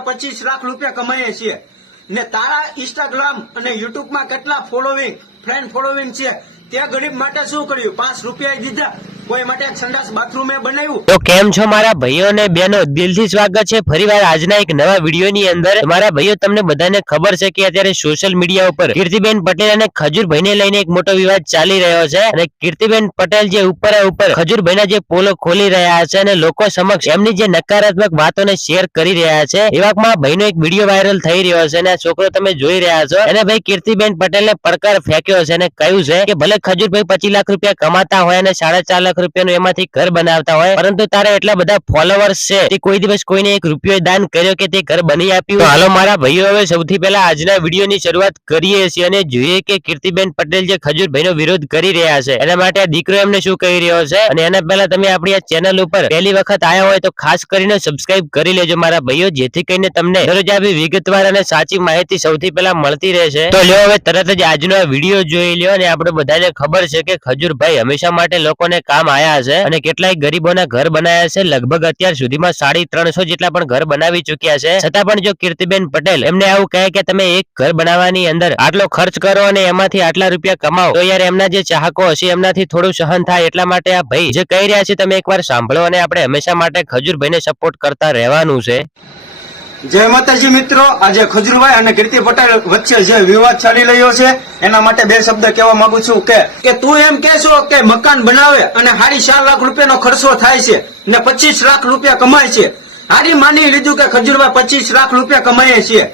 ખજૂરભાઈ પચીસ લાખ રૂપિયા કમાઈએ છીએ. ને તારા ઇન્સ્ટાગ્રામ અને યુટ્યુબમાં કેટલા ફોલોવિંગ ફ્રેન્ડ ફોલોવિંગ છે? તે ગરીબ માટે શું કર્યું? પાંચ રૂપિયા દીધા. તો કેમ છો મારા ભાઈઓ અને બહેનો? દિલથી સ્વાગત છે. ફરીવાર આજના એક નવા વિડીયોની અંદર મારા ભાઈઓ તમને બધાને ખબર છે કે અત્યારે સોશિયલ મીડિયા ઉપર કીર્તિબેન પટેલ અને ખજૂરભાઈને લઈને મોટો વિવાદ ચાલી રહ્યો છે કીર્તિબેન પટેલ જે ઉપર જે પોલો ખોલી રહ્યા છે અને લોકો સમક્ષ એમની જે નકારાત્મક વાતોને શેર કરી રહ્યા છે એવામાં ભાઈનો એક વીડિયો વાયરલ થઈ રહ્યો છે અને છોકરો તમે જોઈ રહ્યા છો. અને ભાઈ કીર્તિબેન પટેલને પડકાર ફેંક્યો છે અને કહ્યું છે કે ભલે ખજૂરભાઈ પચીસ લાખ રૂપિયા કમાતા હોય અને સાડા ચાર લાખ રૂપિયાનું એમાંથી ઘર બનાવતા હોય. પરંતુ તારે એટલા બધા ફોલોવર્સ છે તે કોઈ દિવસ કોઈને એક રૂપિયો દાન કર્યો કે તે ઘર બની આપ્યું હાલો મારા ભાઈઓ, હવે સૌથી પહેલા આજના વિડીયોની શરૂઆત કરીએ છીએ અને જોઈએ કે કીર્તિબેન પટેલ જે ખજૂરભાઈનો વિરોધ કરી રહ્યા છે, એના માટે દીકરો એમને શું કહી રહ્યો છે? અને એના પહેલા તમે આપણી આ ચેનલ ઉપર પહેલી વખત આવ્યા હોય તો ખાસ કરીને સબસ્ક્રાઇબ કરી લેજો મારા ભાઈઓ, જેથી કરીને તમને દરરોજ આવી વિગતવાર અને સાચી માહિતી સૌથી પહેલા મળતી રહેશે. તો લ્યો હવે તરત જ આજનો વીડિયો જોઈ લ્યો અને આપણે બધાને ખબર છે કે ખજૂરભાઈ હંમેશા માટે લોકોને કામ આયા છે અને કેટલાય ગરીબોના ઘર બનાવ્યા છે. લગભગ અત્યાર સુધીમાં સાડી ત્રણસો જેટલા પણ ઘર બનાવી ચુક્યા છે. છતાં પણ જો કીર્તિબેન પટેલ એમને આવું કહે કે તમે એક ઘર બનાવવાની અંદર આટલો ખર્ચ કરો અને એમાંથી આટલા રૂપિયા કમાઓ, તો યાર એમના જે ચાહકો હશે એમનાથી થોડું સહન થાય એટલા માટે આ ભાઈ જે કહી રહ્યા છે તમે એકવાર સાંભળો અને આપણે હંમેશા માટે ખજૂરભાઈને સપોર્ટ કરતા રહેવાનું છે. જય માતાજી મિત્રો, આજે ખજુરભાઈ અને કીર્તિ પટેલ વચ્ચે જે વિવાદ ચાલી રહ્યો છે, એના માટે બે શબ્દ કહેવા માંગુ છું કે તું એમ કહેશો કે મકાન બનાવે અને સાડી ચાર લાખ રૂપિયાનો ખર્ચો થાય છે ને પચીસ લાખ રૂપિયા કમાય છે. હારી માની લીધું કે ખજુરભાઈ પચીસ લાખ રૂપિયા કમાઈએ છીએ.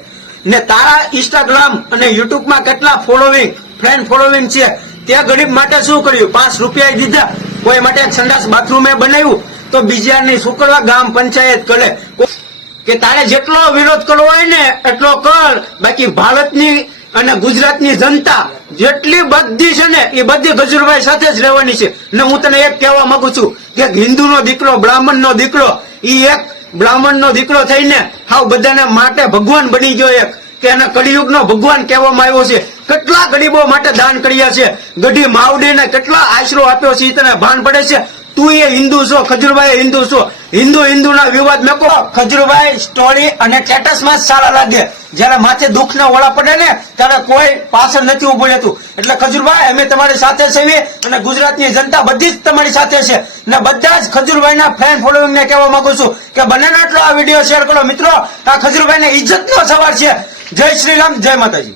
ને તારા ઇન્સ્ટાગ્રામ અને યુટ્યુબમાં કેટલા ફોલોવિંગ ફ્રેન્ડ ફોલોવિંગ છે? તે ગરીબ માટે શું કર્યું? પાંચ રૂપિયા દીધા. કોઈ માટે સંડાસ બાથરૂમે બનાવ્યું? તો બીજાની શુક્રવા ગામ પંચાયત કરે કે તારે જેટલો વિરોધ કરવો હોય ને એટલો કર. બાકી ભારતની અને ગુજરાતની જનતા જેટલી બધી છે ને એ બધી ગજુરભાઈ સાથે જ રહેવાની છે. ને હું તને એક કહેવા માંગુ છું કે હિન્દુનો દીકરો, બ્રાહ્મણનો દીકરો એ એક બ્રાહ્મણનો દીકરો થઈને હાવ બધાને માટે ભગવાન બની ગયો એક. કે એને કળિયુગનો ભગવાન કહેવામાં આવ્યો છે. કેટલા ગરીબો માટે દાન કર્યા છે. ગઢી માવડીને કેટલા આશરો આપ્યો છે ઈ તને ભાન પડે છે. તું એ હિન્દુ છો, ખજુરભાઈ હિન્દુ છો. હિન્દુ હિન્દુના વિવાદ મેકો. ખજુરભાઈ સ્ટોરી અને સ્ટેટસમાં સારા લાગે. જયારે માથે દુઃખ ના ઓળા પડે ને, ત્યારે કોઈ પાછળ નથી ઉભું રહેતું. એટલે ખજુરભાઈ, અમે તમારી સાથે છીએ અને ગુજરાતની જનતા બધી જ તમારી સાથે છે. ને બધા જ ખજુરભાઈ ના ફ્રેન્ડ ફોલોઈંગ ને કહેવા માંગુ છું કે બંને એટલો આ વીડિયો શેર કરો. મિત્રો, આ ખજુરભાઈ ને ઇજ્જત નો સવાલ છે. જય શ્રી રામ જય માતાજી.